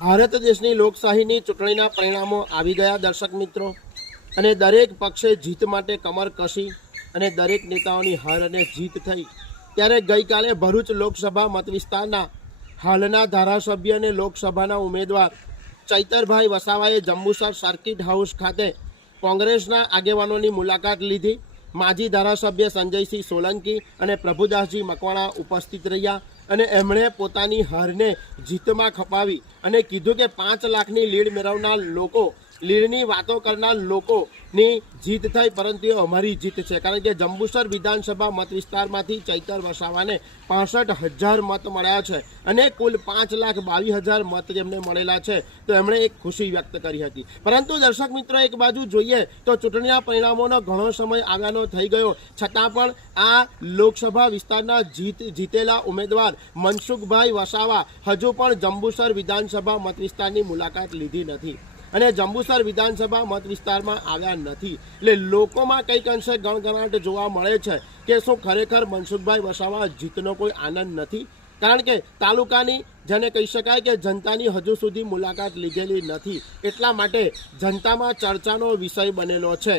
ભારત દેશની લોકશાહીની ચૂંટણીના પરિણામો આવી ગયા, દર્શક મિત્રો. અને દરેક પક્ષે જીત માટે કમર કસી અને દરેક નેતાઓની હાર અને જીત થઈ. ત્યારે ગઈકાલે ભરૂચ લોકસભા મતવિસ્તારના હાલના ધારાસભ્ય અને લોકસભાના ઉમેદવાર ચૈતરભાઈ વસાવાએ જંબુસર સર્કિટ હાઉસ ખાતે કોંગ્રેસના આગેવાનોની મુલાકાત લીધી. માજી ધારાસભ્ય સંજયસિંહ સોલંકી અને પ્રભુદાસજી મકવાણા ઉપસ્થિત રહ્યા અને એમણે પોતાની હારને જીતમાં ખપાવી અને કીધું કે પાંચ લાખની લીડ મેળવનાર લોકો, લીડની વાતો કરનાર લોકોની જીત થઈ, પરંતુ અમારી જીત છે. કારણ કે જંબુસર વિધાનસભા મત વિસ્તારમાંથી ચૈતર વસાવાને પાસઠ હજાર મત મળ્યા છે અને કુલ પાંચ લાખ બાવીસ હજાર મત જેમને મળેલા છે. તો એમણે એક ખુશી વ્યક્ત કરી હતી. પરંતુ દર્શક મિત્રો, એક બાજુ જોઈએ તો ચૂંટણીના પરિણામોનો ઘણો સમય આવ્યાનો થઈ ગયો. છતાં પણ આ લોકસભા વિસ્તારના જીત જીતેલા ઉમેદવાર મનસુખભાઈ વસાવા હજુ પણ જંબુસર વિધાનસભા મત વિસ્તારની મુલાકાત લીધી નથી. અને જંબુસર વિધાનસભા મત વિસ્તારમાં આવ્યા નથી. એટલે લોકોમાં કંઈક અંશે ગણગણાટ જોવા મળે છે કે શું ખરેખર મનસુખભાઈ વસાવા જીતનો કોઈ આનંદ નથી? કારણ કે તાલુકાની, જેને કહી શકાય કે જનતાની હજુ સુધી મુલાકાત લીધેલી નથી, એટલા માટે જનતામાં ચર્ચાનો વિષય બનેલો છે.